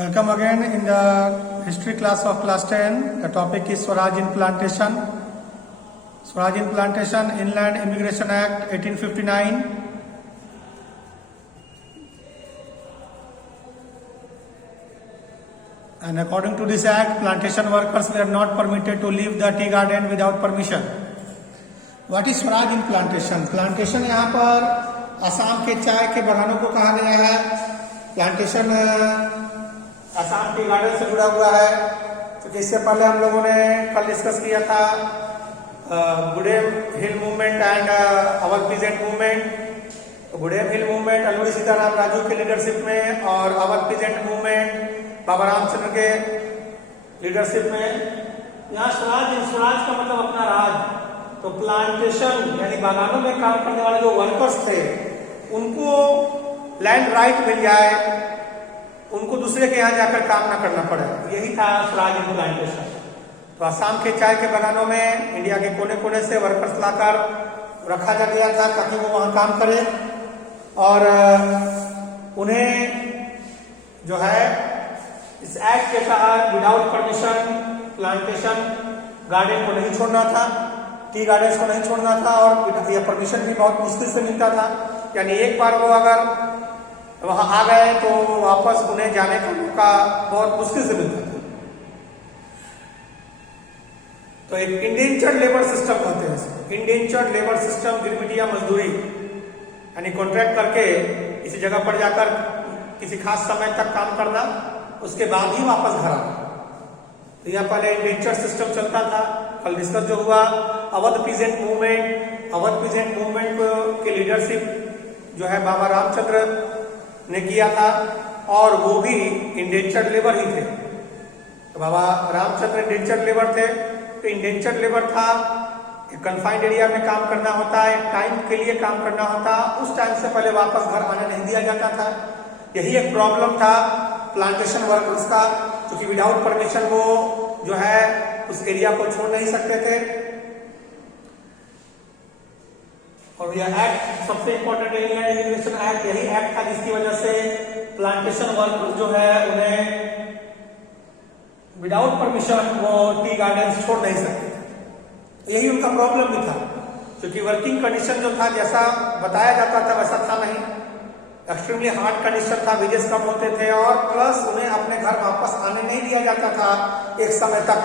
Welcome again in the history class of class 10. The topic is Swaraj in Plantation. Swaraj in Plantation, Inland Immigration Act 1859. And according to this act, plantation workers were not permitted to leave the tea garden without permission. What is Swaraj in Plantation? Plantation यहाँ पर असम के चाय के बागानों को कहा गया है. Plantation Assam tea garden से जुड़ा हुआ है. तो इससे पहले हम लोगों ने कल डिस्कस किया था Gudem hill movement and Awadh peasant movement. Gudem hill movement Alluri Sitarama Raju के लीडरशिप में और अवर पीजेंट मूवमेंट बाबा रामचंद्र के लीडरशिप में. यहाँ स्वराज का मतलब अपना राज. तो प्लांटेशन यानी बागानों में काम करने वाले जो वर्कर्स थे उनको लैंड राइट मिल जाए, उनको दूसरे के यहाँ जाकर काम ना करना पड़े. यही था स्वराज इन प्लांटेशन. तो असम के चाय के बागानों में इंडिया के कोने कोने से वर्कर्स लाकर रखा जा गया था ताकि वो वहां काम करें और उन्हें जो है इस एक्ट के तहत विदाउट परमिशन प्लांटेशन गार्डन को नहीं छोड़ना था, टी गार्डन को नहीं छोड़ना था और यह परमिशन भी बहुत मुश्किल से मिलता था. यानी एक बार वो अगर वहां आ गए तो वापस उन्हें जाने का मौका बहुत मुश्किल से मिलता था. तो एक इंडेंचर्ड लेबर सिस्टम कहते हैं. इंडेंचर्ड लेबर सिस्टम, गिरमिटिया मजदूरी यानी कॉन्ट्रैक्ट करके किसी जगह पर जाकर किसी खास समय तक काम करना, उसके बाद ही वापस घर आना. तो यहाँ पहले इंडेंचर्ड सिस्टम चलता था. कल डिस्कस जो हुआ Awadh peasant movement, Awadh peasant movement के लीडरशिप जो है बाबा रामचंद्र ने किया था और वो भी इंडेंचर्ड लेबर ही थे. तो बाबा रामचंद्र इंडेंचर्ड लेबर थे. तो इंडेंचर्ड लेबर था, एक कन्फाइंड एरिया में काम करना होता, एक टाइम के लिए काम करना होता. उस टाइम से पहले वापस घर आने नहीं दिया जाता था. यही एक प्रॉब्लम था प्लांटेशन वर्कर्स का, क्योंकि विदाउट परमिशन वो जो है उस एरिया को छोड़ नहीं सकते थे. और यह एक्ट सबसे इंपॉर्टेंट इंडियन इमिग्रेशन एक्ट यही एक्ट था जिसकी वजह से प्लांटेशन वर्कर्स जो है उन्हें विदाउट परमिशन वो टी गार्डन छोड़ नहीं सकते थे. यही उनका प्रॉब्लम भी था, क्योंकि वर्किंग कंडीशन जो था जैसा बताया जाता था वैसा था नहीं. एक्सट्रीमली हार्ड कंडीशन था, वेजेस कम होते थे और प्लस उन्हें अपने घर वापस आने नहीं दिया जाता था एक समय तक.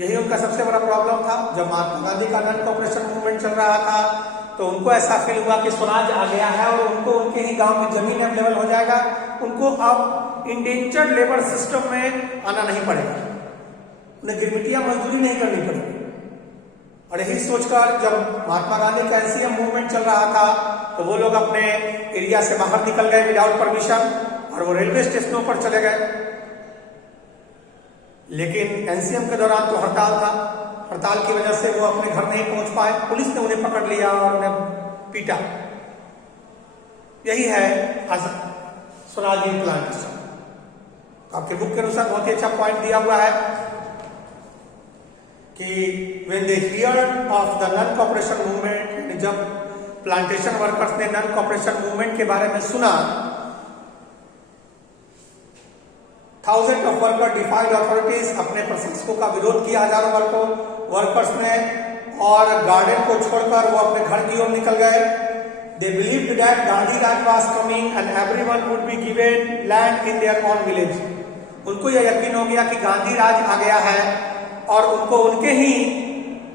यही उनका सबसे बड़ा प्रॉब्लम था. जब महात्मा गांधी का नॉन कोऑपरेशन मूवमेंट चल रहा था तो उनको ऐसा फील हुआ कि स्वराज आ गया है और उनको उनके ही गांव में जमीन अवेलेबल हो जाएगा, उनको अब इंडेंचर्ड लेबर सिस्टम में आना नहीं पड़ेगा, उन्हें गिरमिटिया मजदूरी नहीं करनी पड़ेगी. और यही सोचकर जब महात्मा गांधी का एनसीएम मूवमेंट चल रहा था तो वो लोग अपने एरिया से बाहर निकल गए विदाउट परमिशन और वो रेलवे स्टेशनों पर चले गए. लेकिन एनसीएम के दौरान तो हड़ताल था. हड़ताल की वजह से वो अपने घर नहीं पहुंच पाए. पुलिस ने उन्हें पकड़ लिया और उन्हें पीटा. यही है स्वराज इन प्लांटेशन. आपके बुक के अनुसार बहुत ही अच्छा पॉइंट दिया हुआ है कि when they heard of the non cooperation movement, जब प्लांटेशन वर्कर्स ने नॉन कॉपरेशन मूवमेंट के बारे में सुना, थाउजेंड ऑफ वर्कर डिफाइड अथॉरिटीज, अपने प्रशासकों का विरोध किया हजारों वर्कर्स ने और गार्डन को छोड़कर वो अपने घर की ओर निकल गए. They believed that Gandhi Raj was coming and everyone would be given land in their own village. उनको यह यकीन हो गया कि गांधी राज आ गया है और उनको उनके ही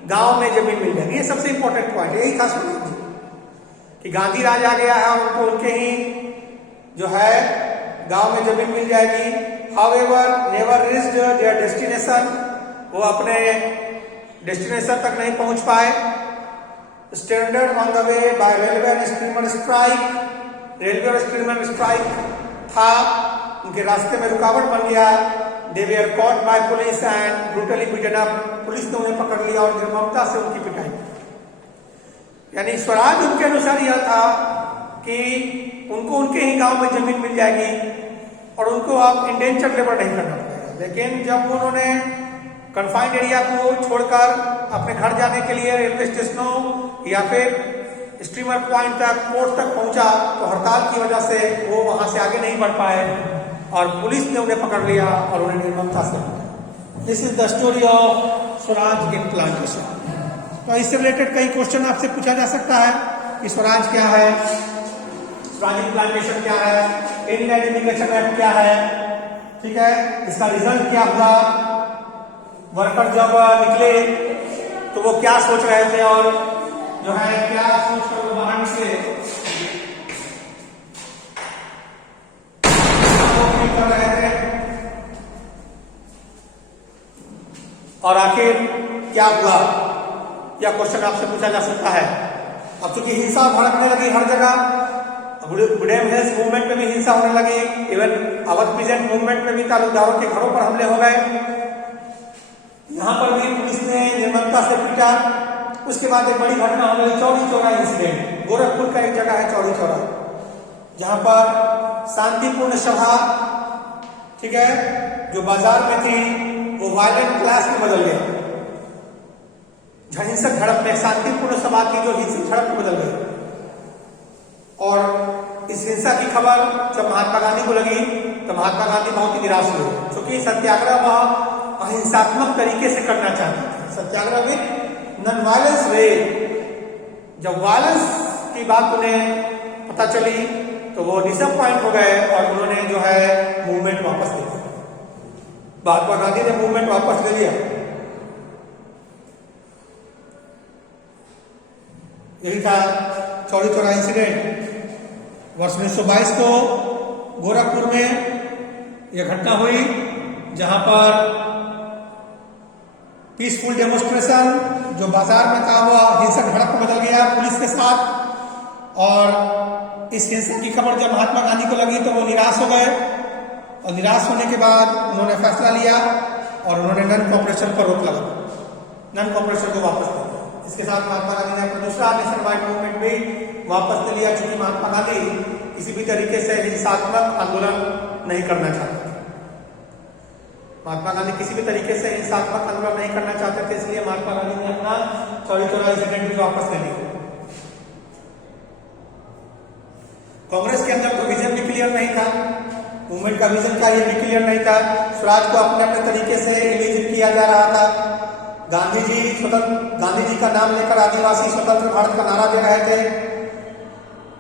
गांव में जमीन मिल जाएगी. ये सबसे इंपॉर्टेंट पॉइंट यही था सुनील जी कि गांधी राज आ गया है और उनको उनके ही जो है गांव में जमीन मिल जाएगी. However, never reached their destination. वो अपने डेस्टिनेशन तक नहीं पहुंच पाए. Stranded on the way by railway and steamer strike. Railway और स्टीमर स्ट्राइक था, उनके रास्ते में रुकावट बन गया. They were caught by police and brutally beaten up. Police ने उन्हें पकड़ लिया और निर्ममता से उनकी पिटाई. यानी स्वराज उनके अनुसार यह था कि उनको उनके ही गांव में जमीन मिल जाएगी और उनको अब इंडेंचर्ड लेबर नहीं करना पड़ेगा. लेकिन जब उन्होंने कन्फाइंड एरिया को छोड़कर अपने घर जाने के लिए रेलवे स्टेशनों या फिर स्टीमर पॉइंट तक, पोर्ट तक पहुंचा तो हड़ताल की वजह से वो वहां से आगे नहीं बढ़ पाए और पुलिस ने उन्हें पकड़ लिया और उन्हें निर्ममता से मारा। This is the story of Swaraj in plantation. तो इससे रिलेटेड कई क्वेश्चन आपसे पूछा जा सकता है कि स्वराज क्या है, स्वराज इन प्लांटेशन क्या है, इंडियन आइडेंटिफिकेशन एक्ट क्या है, ठीक है, इसका रिजल्ट क्या हुआ, वर्कर जब निकले तो वो क्या सोच रहे थे और जो है क्या सोच कर वो बाहर निकले, कर रहे थे और आखिर क्या हुआ, यह क्वेश्चन आपसे पूछा जा सकता है। अब चूंकि हिंसा भड़कने लगी हर जगह, बुडेम हेल्स मूवमेंट में भी हिंसा होने लगी, इवन अवध प्रेजेंट मूवमेंट में भी तालुकदारों के घरों पर हमले हो गए, यहां पर भी पुलिस ने निर्ममता से पीटा। उसके बाद एक बड़ी घटना हो गई, चौरी चौरा इंसिडेंट। गोरखपुर का एक जगह है चौरी चौरा, जहां पर शांतिपूर्ण सभा, ठीक है, जो बाजार में थी वो वायलेंट क्लास में बदल गया, हिंसक झड़प में, शांतिपूर्ण सभा थी जो हिंसक झड़प में बदल गई। और इस हिंसा की खबर जब महात्मा गांधी को लगी तो महात्मा गांधी बहुत ही निराश हुए, क्योंकि सत्याग्रह वह अहिंसात्मक तरीके से करना चाहते थे। सत्याग्रह में नॉन वायलेंस वे, जब वायलेंस की बात उन्हें पता चली तो वो डिसअपॉइंट हो गए और उन्होंने जो है मूवमेंट वापस ले लिया। महात्मा गांधी ने मूवमेंट वापस ले लिया। यही था चौरी चौरा इंसिडेंट। वर्ष 1922 को गोरखपुर में यह घटना हुई जहां पर पीसफुल डेमोन्स्ट्रेशन जो बाजार में था वो हिंसक झड़प में बदल गया पुलिस के साथ। और इस हिंसा की खबर जब महात्मा गांधी को लगी तो वो निराश हो गए और निराश होने के बाद उन्होंने फैसला लिया और उन्होंने नन कॉपरेशन पर रोक लगा, नन कॉपरेशन को वापस ले लिया। इसके साथ महात्मा गांधी ने अपना दूसरा नेशन वाइड मूवमेंट भी वापस ले लिया, क्योंकि महात्मा गांधी किसी भी तरीके से हिंसात्मक आंदोलन नहीं करना चाहते थे। महात्मा गांधी किसी भी तरीके से हिंसात्मक आंदोलन नहीं करना चाहते थे, इसलिए महात्मा गांधी ने अपना चौरी चौरा इंसिडेंट भी वापस ले लिया। कांग्रेस के अंदर तो विजन भी क्लियर नहीं था, मूवमेंट का विजन क्या ये भी क्लियर नहीं था। स्वराज को अपने अपने तरीके से इमेजिन किया जा रहा था। गांधी जी का नाम लेकर आदिवासी स्वतंत्र भारत का नारा दे रहे थे।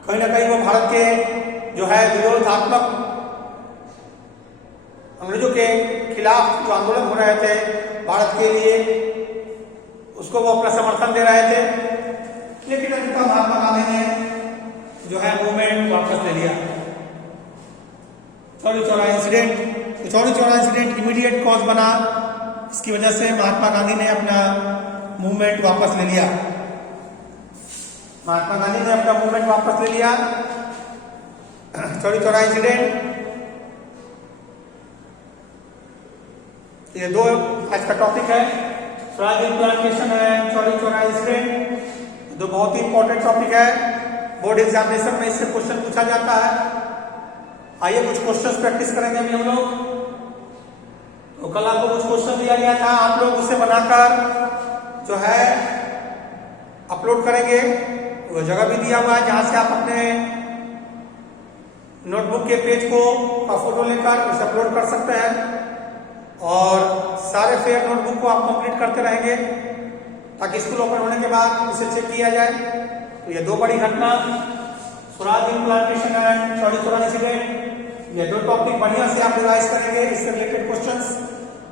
कहीं ना कहीं वो भारत के जो है विरोधात्मक अंग्रेजों के खिलाफ जो आंदोलन हो रहे थे भारत के लिए, उसको वो अपना समर्थन दे रहे थे। लेकिन अंततः महात्मा गांधी ने जो है मूवमेंट वापस ले लिया। Chauri Chaura incident, Chauri Chaura incident immediate cause बना, इसकी वजह से महात्मा गांधी ने अपना मूवमेंट वापस ले लिया। महात्मा गांधी ने अपना मूवमेंट वापस ले लिया। चौरी चौरा इंसिडेंट, ये दो आज का टॉपिक है, स्वराज इन प्लांटेशन है, चौरी चौरा इंसिडेंट, दो बहुत ही इंपॉर्टेंट टॉपिक है। बोर्ड एग्जामिनेशन में इससे क्वेश्चन पूछा जाता है। आइए कुछ क्वेश्चंस प्रैक्टिस करेंगे अभी हम लोग। तो कल आपको कुछ क्वेश्चन दिया गया था, आप लोग उसे बनाकर जो है अपलोड करेंगे। वो जगह भी दिया हुआ है जहां से आप अपने नोटबुक के पेज को फोटो लेकर उसे अपलोड कर सकते हैं और सारे फेयर नोटबुक को आप कंप्लीट करते रहेंगे ताकि स्कूल ओपन होने के बाद उसे चेक किया जाए। तो ये दो बड़ी घटना, स्वराज इन plantation and Chauri Chaura incident, ये दो टॉपिक बढ़िया से आप रिवाइज करेंगे। इससे रिलेटेड क्वेश्चंस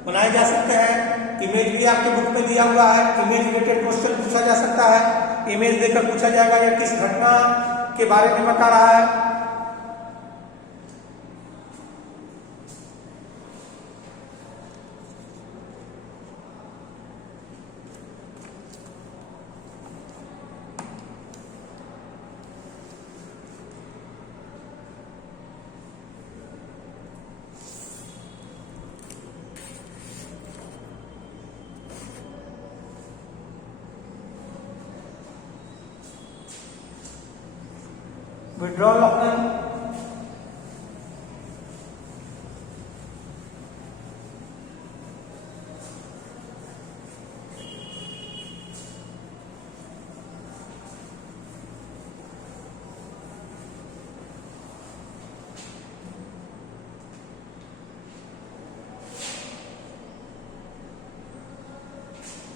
बनाए जा सकते हैं। इमेज भी आपके बुक में दिया हुआ है, इमेज रिलेटेड क्वेश्चन पूछा जा सकता है। इमेज देकर पूछा जाएगा या किस घटना के बारे में बता रहा है। Withdrawal of none.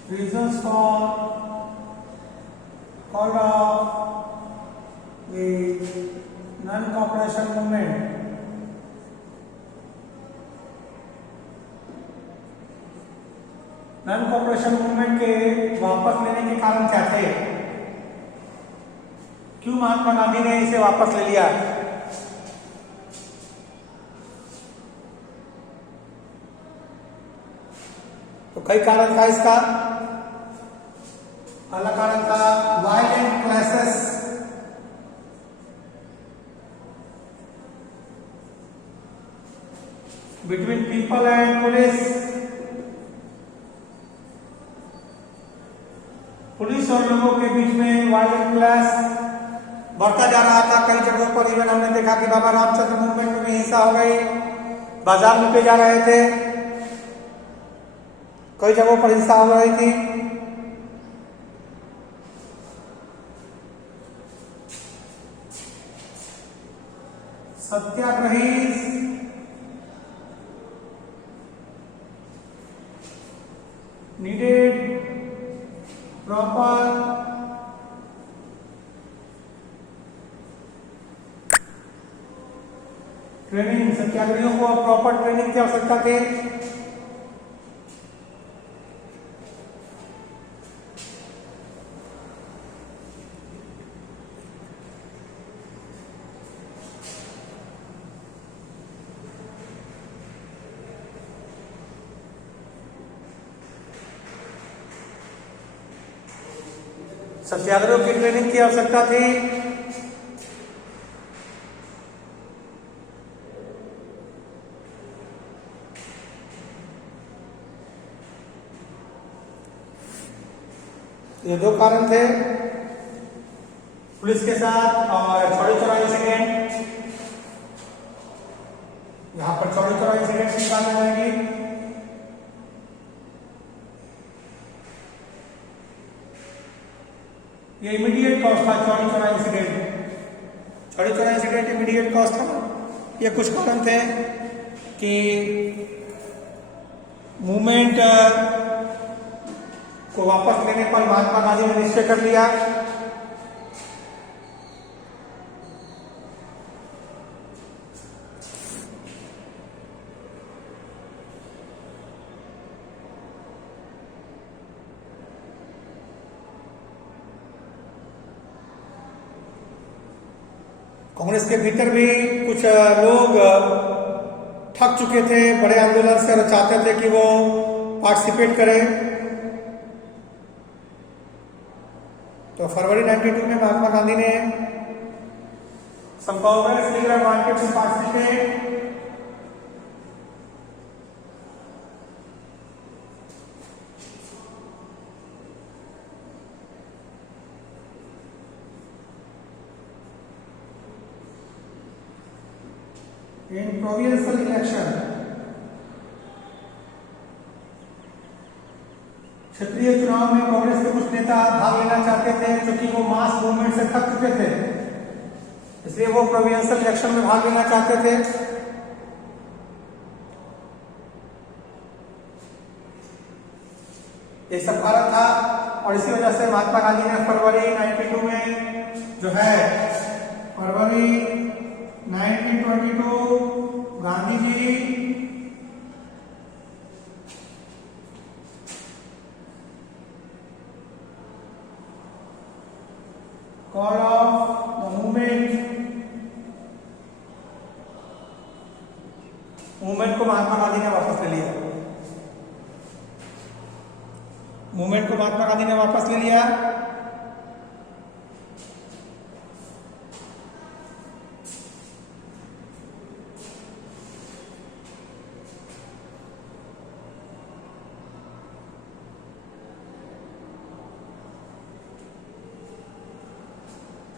reasons for called off the non-cooperation movement. non-cooperation movement के वापस लेने के कारण क्या थे? क्यों महात्मा गांधी ने इसे वापस ले लिया? तो कई कारण था इसका। पहला कारण था violent clashes, between people and police. Police और लोगों के बीच में वायलेंट क्लैश बढ़ता जा रहा था। कई जगहों पर इवन हमने देखा कि बाबा रामचंद्र मूवमेंट में भी हिंसा हो गई, बाजार लूटे जा रहे थे, कई जगहों पर हिंसा हो रही थी। सत्याग्रही नीडेड प्रॉपर ट्रेनिंग। सत्याग्रहियों को प्रॉपर ट्रेनिंग की आवश्यकता थी। सत्याग्रह की ट्रेनिंग की आवश्यकता थी। ये दो कारण थे, पुलिस के साथ और चौड़ी चौरा इंसिडेंट। यहां पर चौड़ी चौरा इंसिडेंट की बात आएगी। ये इमीडिएट कॉज था चौड़ी चौरा इंसिडेंट। चौड़ी चौरा इंसिडेंट इमीडिएट कॉज था। ये कुछ कारण थे कि मूवमेंट को वापस लेने पर महात्मा गांधी ने निश्चय कर लिया। कांग्रेस के भीतर भी कुछ लोग थक चुके थे बड़े आंदोलन से और चाहते थे कि वो पार्टिसिपेट करें। तो फरवरी 92 में महात्मा गांधी ने some Congress leader wanted to participate. In provincial election, क्षेत्रीय चुनाव में कांग्रेस के कुछ नेता भाग लेना चाहते थे, क्योंकि वो मास मूवमेंट से थक चुके थे, इसलिए वो प्रोविंशियल इलेक्शन में भाग लेना चाहते थे। ये सब कारण था और इसी वजह से महात्मा गांधी ने फरवरी 92 में जो है फरवरी 1922 Gandhi ji call of the movement को महात्मा गांधी ने वापस ले लिया। मूवमेंट को महात्मा गांधी ने वापस ले लिया।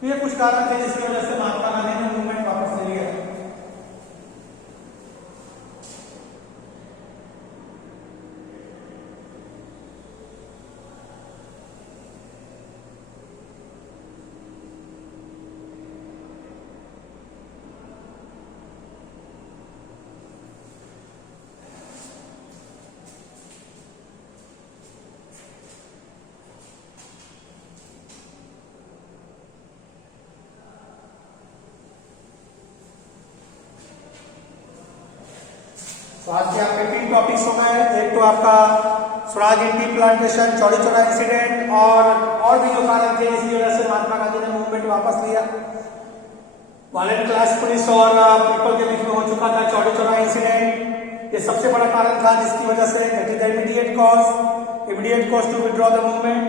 ये कुछ कारण थे जिसकी वजह से महात्मा गांधी ने मूवमेंट वापस ले लिया। तो आज के आपके 3 टॉपिक्स हो गए। एक तो आपका Swaraj in tea plantation, Chauri Chaura incident और भी जो कारण थे जिसकी वजह से महात्मा गांधी ने मूवमेंट वापस लिया। वायलेंट क्लास पुलिस और पीपल के बीच में हो चुका था चौरी चौरा इंसिडेंट, ये सबसे बड़ा कारण था जिसकी वजह से it is the immediate cause to withdraw the movement.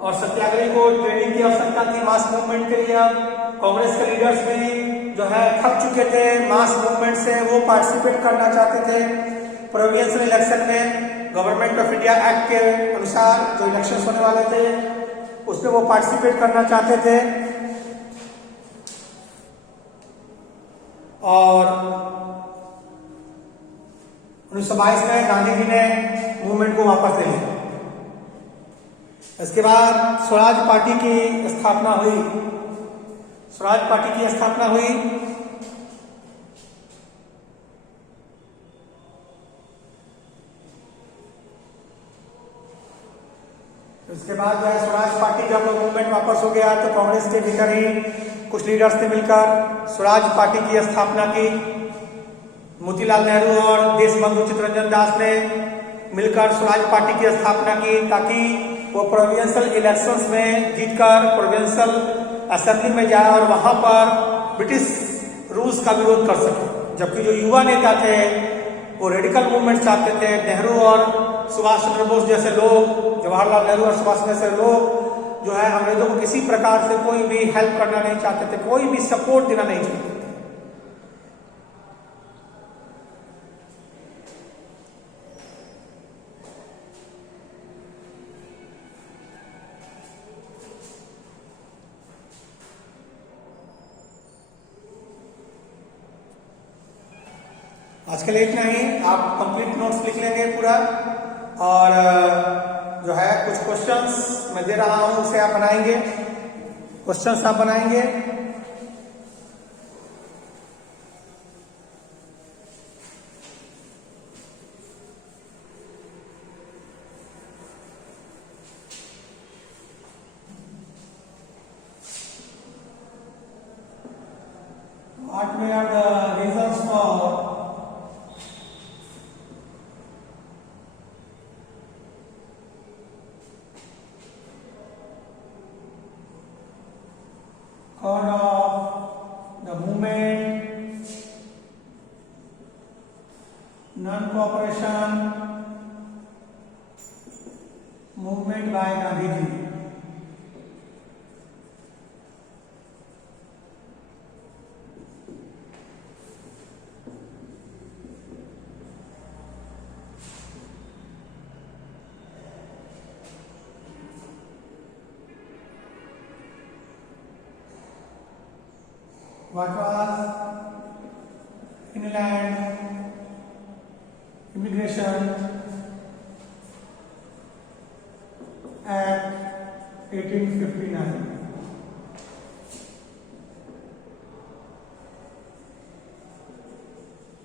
और सत्याग्रह को ट्रेनिंग की आवश्यकता थी मास मूवमेंट के लिए। कांग्रेस के लीडर्स भी जो है थक चुके थे मास मूवमेंट से, वो पार्टिसिपेट करना चाहते थे प्रोविंशियल इलेक्शन में। गवर्नमेंट ऑफ इंडिया एक्ट के अनुसार जो इलेक्शन होने वाले थे उसमें वो पार्टिसिपेट करना चाहते थे। और 1922 में गांधी जी ने मूवमेंट को वापस ले लिया। इसके बाद स्वराज पार्टी की स्थापना हुई। स्वराज पार्टी की स्थापना हुई उसके बाद जो है स्वराज पार्टी जब मूवमेंट वापस हो गया तो कांग्रेस के भीतर ही कुछ लीडर्स ने मिलकर स्वराज पार्टी की स्थापना की। मोतीलाल नेहरू और देशबंधु चित्तरंजन दास ने मिलकर स्वराज पार्टी की स्थापना की ताकि वो प्रोविंशियल इलेक्शंस में जीतकर प्रोविंशियल असेंबली में जाए और वहां पर ब्रिटिश रूल्स का विरोध कर सके। जबकि जो युवा नेता थे वो रेडिकल मूवमेंट चाहते थे। नेहरू और सुभाष चंद्र बोस जैसे लोग, जवाहरलाल नेहरू और सुभाष जैसे लोग जो है अंग्रेजों को किसी प्रकार से कोई भी हेल्प करना नहीं चाहते थे, कोई भी सपोर्ट देना नहीं चाहते थे। आज के लिए इतना ही। आप कंप्लीट नोट्स लिख लेंगे पूरा, और जो है कुछ क्वेश्चंस मैं दे रहा हूं उसे आप बनाएंगे। क्वेश्चंस आप बनाएंगे। What were the reasons for cause of the movement, non-cooperation movement by Gandhi ji? What was Inland Immigration Act 1859?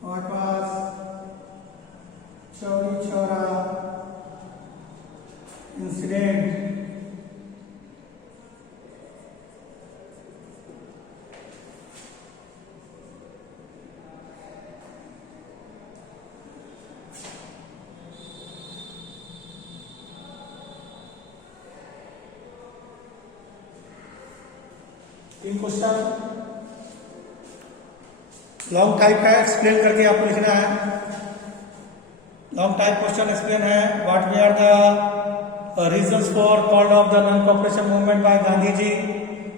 What was Chauri Chaura incident? तीन क्वेश्चन लॉन्ग टाइप है, एक्सप्लेन करके आपको लिखना है। लॉन्ग टाइप क्वेश्चन एक्सप्लेन है। What were the reasons for called off the non cooperation movement by Gandhi ji?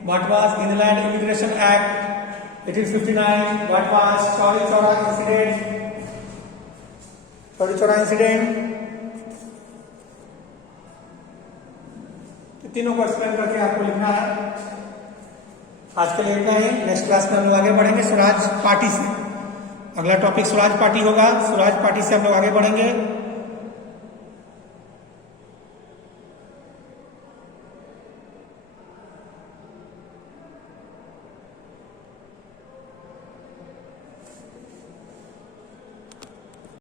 What was inland immigration act 1859? What was Chauri Chaura incident? Chauri Chaura incident तीनों को explain करके आपको लिखना है। आज के लिए इतना ही। नेक्स्ट क्लास में हम लोग आगे बढ़ेंगे स्वराज पार्टी से। अगला टॉपिक स्वराज पार्टी होगा। स्वराज पार्टी से हम लोग आगे बढ़ेंगे।